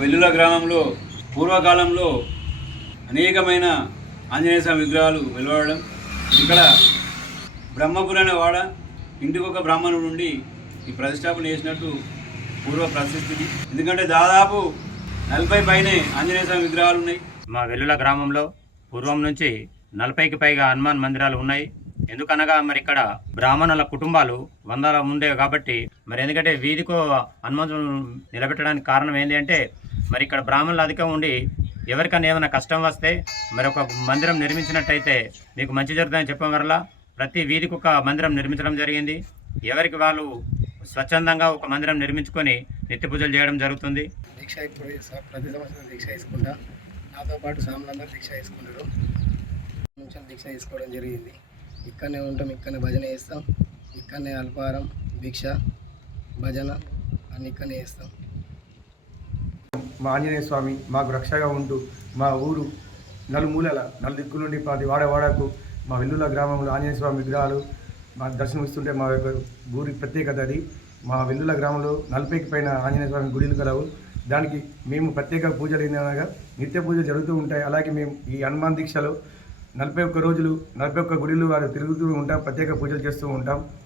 వెల్లుల గ్రామంలో పూర్వకాలంలో అనేకమైన ఆంజనేయ స్వామి విగ్రహాలు వెలువడడం, ఇక్కడ బ్రహ్మపురి అనే వాడ ఇంటికి ఒక బ్రాహ్మణుడు నుండి ఈ ప్రతిష్టాపన చేసినట్టు పూర్వ ప్రసిద్ధి. ఎందుకంటే దాదాపు 40 పైనే ఆంజనేయ స్వామి విగ్రహాలు ఉన్నాయి. మా వెల్లుల గ్రామంలో పూర్వం నుంచి 40కి పైగా హనుమాన్ మందిరాలు ఉన్నాయి. ఎందుకనగా మరి ఇక్కడ బ్రాహ్మణుల కుటుంబాలు వందల ఉండేవి కాబట్టి మరి ఎందుకంటే వీధికో హనుమంతుడు నిలబెట్టడానికి కారణం ఏంటి అంటే మరి ఇక్కడ బ్రాహ్మణులు అధికం ఉండి ఎవరికైనా ఏమైనా కష్టం వస్తే మరి ఒక మందిరం నిర్మించినట్టయితే మీకు మంచి జరుగుతుందని చెప్పడం వల్ల ప్రతి వీధికి ఒక మందిరం నిర్మించడం జరిగింది. ఎవరికి వాళ్ళు స్వచ్ఛందంగా ఒక మందిరం నిర్మించుకొని నిత్య పూజలు చేయడం జరుగుతుంది. దీక్ష ఇప్పుడు ప్రతి సంవత్సరం దీక్ష తీసుకుంటా, నాతో పాటు సాములందరూ దీక్ష తీసుకుంటారు. నుంచి దీక్ష తీసుకోవడం జరిగింది. ఇక్కడనే ఉంటాం, ఇక్కడనే భజన చేస్తాం, ఇక్కడనే అల్పాహారం భిక్ష భజన అన్ని ఇక్కడనే చేస్తాం. మా ఆంజనేయ స్వామి మాకు రక్షగా ఉంటూ మా ఊరు నలుమూలల దిక్కుల నుండి ప్రతి వాడవాడకు మా వెల్లుల గ్రామంలో ఆంజనేయ స్వామి విగ్రహాలు మాకు దర్శనమిస్తుంటే మా యొక్క ఊరి ప్రత్యేకత అది. మా వెల్లుల గ్రామంలో 40కి పైన ఆంజనేయ స్వామి గుడిలు కలవు. దానికి మేము ప్రత్యేక పూజలు అనగా నిత్య పూజలు జరుగుతూ ఉంటాయి. అలాగే మేము ఈ హనుమాన్ దీక్షలో 41 రోజులు 41 గుడిలు వారు తిరుగుతూ ఉంటాం, ప్రత్యేక పూజలు చేస్తూ ఉంటాం.